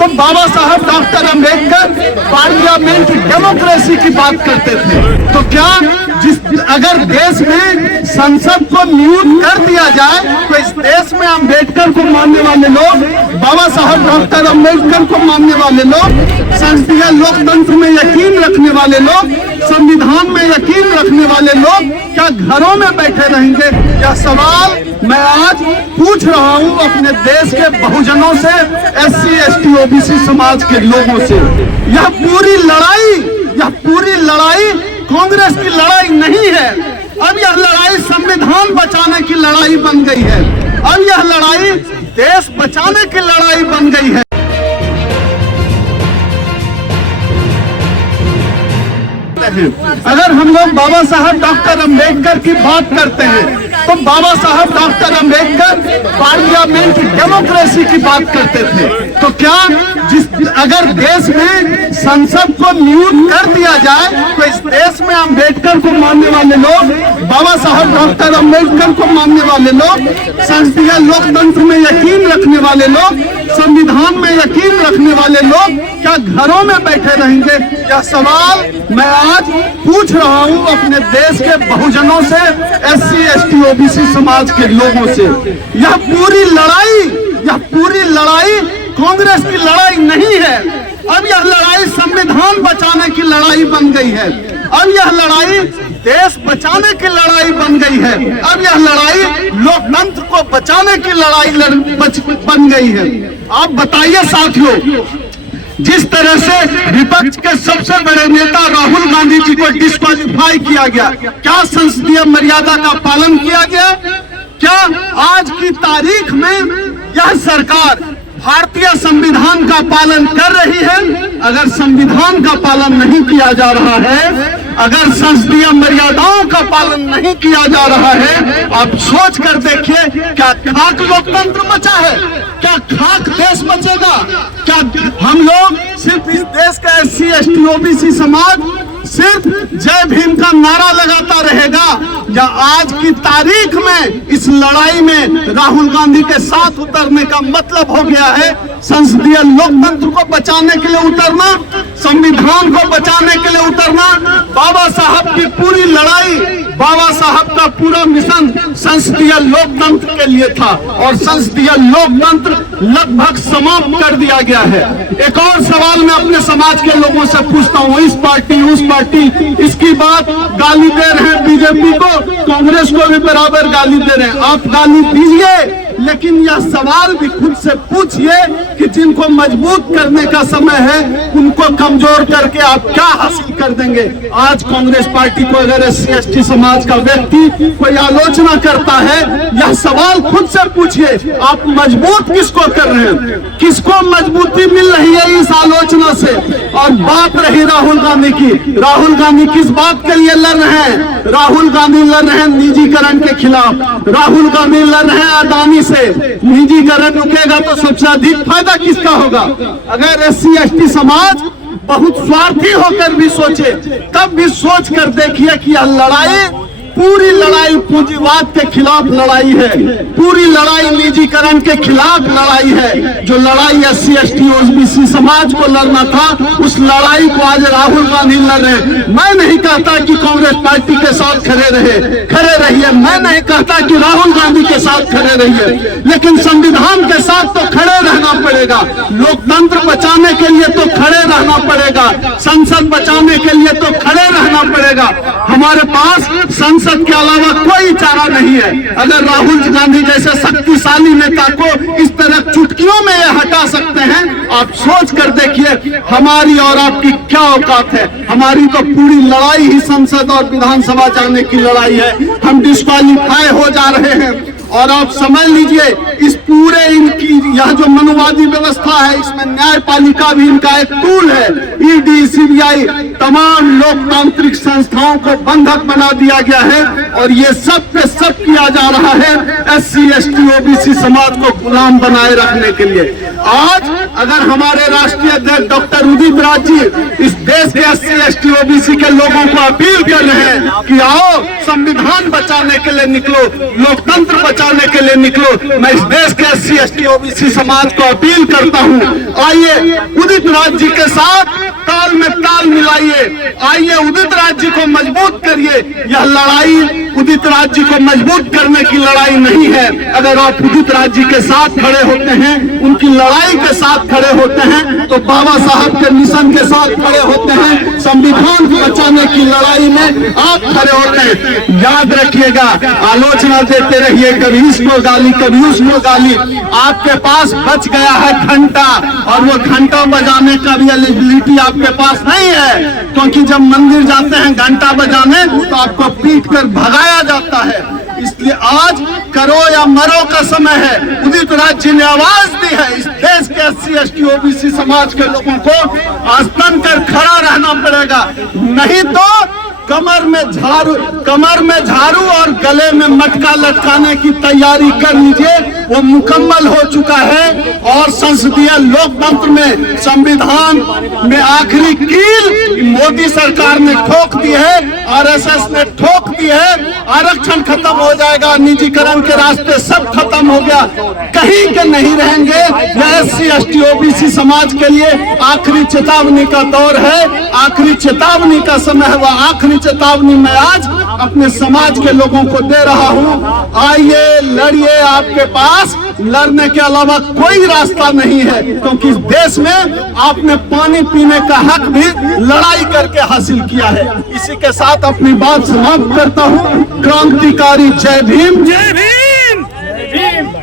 तो बाबा साहब doctor Ambedkar parliament democracy की बात करते थे। तो क्या अगर देश में संसद को म्यूट कर दिया जाए तो इस देश में अम्बेडकर को मानने वाले लोग, बाबा साहब डॉक्टर अम्बेडकर को मानने वाले लोग, संसदीय लोकतंत्र में यकीन रखने वाले लोग, संविधान में यकीन रखने वाले लोग क्या घरों में बैठे रहेंगे? यह सवाल मैं आज पूछ रहा हूं अपने देश के बहुजनों से, SC, ST, OBC समाज के लोगों से। यह पूरी लड़ाई कांग्रेस की लड़ाई नहीं है। अब यह लड़ाई संविधान बचाने की लड़ाई बन गई है। अब यह लड़ाई देश बचाने की लड़ाई बन गई है। अगर हम लोग बाबा साहब डॉक्टर अम्बेडकर की बात करते हैं तो बाबा साहब डॉक्टर अम्बेडकर पार्लियामेंट डेमोक्रेसी की बात करते थे। तो क्या अगर देश में संसद को म्यूट कर दिया जाए तो इस देश में अम्बेडकर को मानने वाले लोग, बाबा साहब डॉक्टर अम्बेडकर को मानने वाले लोग, संसदीय लोकतंत्र में यकीन रखने वाले लोग, संविधान में यकीन रखने वाले लोग क्या घरों में बैठे रहेंगे? यह सवाल मैं आज पूछ रहा हूं अपने देश के बहुजनों से, SC, ST, OBC समाज के लोगों से। यह पूरी लड़ाई कांग्रेस की लड़ाई नहीं है। अब यह लड़ाई संविधान बचाने की लड़ाई बन गई है। अब यह लड़ाई देश बचाने की लड़ाई बन गई है। अब यह लड़ाई लोकतंत्र को बचाने की लड़ाई बन गई है। आप बताइए साथियों, जिस तरह से विपक्ष के सबसे बड़े नेता राहुल गांधी जी को डिस्क्वालीफाई किया गया, क्या संसदीय मर्यादा का पालन किया गया? क्या आज की तारीख में यह सरकार भारतीय संविधान का पालन कर रही है? अगर संविधान का पालन नहीं किया जा रहा है, अगर संसदीय मर्यादाओं का पालन नहीं किया जा रहा है, आप सोच कर देखिए, क्या खाक लोकतंत्र बचा है? क्या खाक देश बचेगा? क्या हम लोग सिर्फ इस देश का SC, ST, OBC समाज सिर्फ जय भीम का नारा लगाता रहेगा, या आज की तारीख में इस लड़ाई में राहुल गांधी के साथ उतरने का मतलब हो गया है संसदीय लोकतंत्र को बचाने के लिए उतरना, संविधान को बचाने के लिए उतरना। बाबा साहब की पूरी लड़ाई, बाबा साहब का पूरा मिशन संसदीय लोकतंत्र के लिए था और संसदीय लोकतंत्र लगभग समाप्त कर दिया गया है। एक और सवाल मैं अपने समाज के लोगों से पूछता हूँ, इस पार्टी उस पार्टी इसकी बात गाली दे रहे हैं, बीजेपी को, कांग्रेस को भी बराबर गाली दे रहे हैं। आप गाली दीजिए, लेकिन यह सवाल भी खुद से पूछिए कि जिनको मजबूत करने का समय है उनको कमजोर करके आप क्या हासिल कर देंगे? आज कांग्रेस पार्टी को अगर SC, ST समाज का व्यक्ति कोई आलोचना करता है, यह सवाल खुद से पूछिए, आप मजबूत किसको कर रहे हैं? किसको मजबूती मिल रही है इस आलोचना से? और बात रही राहुल गांधी की, राहुल गांधी किस बात के लिए लड़ रहे हैं? राहुल गांधी लड़ रहे हैं निजीकरण के खिलाफ, राहुल गांधी लड़ रहे हैं अदानी से। निजीकरण रुकेगा तो सबसे अधिक फायदा किसका होगा? अगर SC, ST समाज बहुत स्वार्थी होकर भी सोचे, तब भी सोच कर देखिए कि यह लड़ाई, पूरी लड़ाई पूंजीवाद के खिलाफ लड़ाई है, पूरी लड़ाई निजीकरण के खिलाफ लड़ाई है। जो लड़ाई SC, ST, OBC समाज को लड़ना था, उस लड़ाई को आज राहुल गांधी लड़ रहे हैं। मैं नहीं कहता कि कांग्रेस पार्टी के साथ खड़े रहिए, मैं नहीं कहता कि राहुल गांधी के साथ खड़े रहिए, लेकिन संविधान के साथ तो खड़े रहना पड़ेगा, लोकतंत्र बचाने के लिए तो खड़े रहना पड़ेगा, संसद बचाने के लिए तो खड़े रहना पड़ेगा। हमारे पास संसद के अलावा कोई चारा नहीं है। अगर राहुल गांधी जैसे शक्तिशाली नेता को इस तरह चुटकियों में ये हटा सकते हैं, आप सोच कर देखिए हमारी और आपकी क्या औकात है। हमारी तो पूरी लड़ाई ही संसद और विधानसभा जाने की लड़ाई है। हम डिस्क्वालीफाई हो जा रहे हैं। और आप समझ लीजिए, इस पूरे इनकी यह जो मनुवादी व्यवस्था है, इसमें न्यायपालिका भी इनका एक टूल है। ED, CBI तमाम लोकतांत्रिक संस्थाओं को बंधक बना दिया गया है और ये सब पे सब किया जा रहा है SC ST OBC समाज को गुलाम बनाए रखने के लिए। आज अगर हमारे राष्ट्रीय अध्यक्ष डॉक्टर उदित राज जी इस देश के SC ST OBC के लोगों को अपील कर रहे हैं कि आओ संविधान बचाने के लिए निकलो, लोकतंत्र बचाने के लिए निकलो। मैं इस देश के SC ST OBC समाज को अपील करता हूं, आइए उदित राज जी के साथ ताल में ताल मिलाइए, आइए उदित राज जी को मजबूत करिए। यह लड़ाई उदित राज जी को मजबूत करने की लड़ाई नहीं है। अगर आप उदित राज जी के साथ खड़े होते हैं, उनकी लड़ाई के साथ खड़े होते हैं, तो बाबा साहब के मिशन के साथ खड़े होते हैं, संविधान बचाने की लड़ाई में आप खड़े होते हैं। याद रखिएगा, आलोचना देते रहिए, कभी इसको गाली कभी उसको गाली। आपके पास बच गया है घंटा, और वो घंटा बजाने का भी एलिजिबिलिटी आपके पास नहीं है, क्योंकि जब मंदिर जाते हैं घंटा बजाने तो आपको पीट कर भगाया जाता है। इसलिए आज करो या मरो का समय है। उदित राज जी ने आवाज दी है, इस देश के SC ST OBC समाज के लोगों को आज तन कर खड़ा रहना पड़ेगा, नहीं तो कमर में झाड़ू और गले में मटका लटकाने की तैयारी कर लीजिए। वो मुकम्मल हो चुका है और संसदीय लोकतंत्र में, संविधान में आखिरी कील मोदी सरकार ने ठोक दी है, RSS ने ठोक दी है। आरक्षण खत्म हो जाएगा, निजीकरण के रास्ते सब खत्म हो गया, कहीं के नहीं रहेंगे। SC ST OBC समाज के लिए आखिरी चेतावनी का दौर है, आखिरी चेतावनी का समय है। वह आखिरी चेतावनी मैं आज अपने समाज के लोगों को दे रहा हूं। आइए लड़िए, आपके पास लड़ने के अलावा कोई रास्ता नहीं है, क्योंकि इस देश में आपने पानी पीने का हक भी लड़ाई करके हासिल किया है। इसी के साथ अपनी बात समाप्त करता हूं। क्रांतिकारी जय भीम, जय भीम, जय भीम।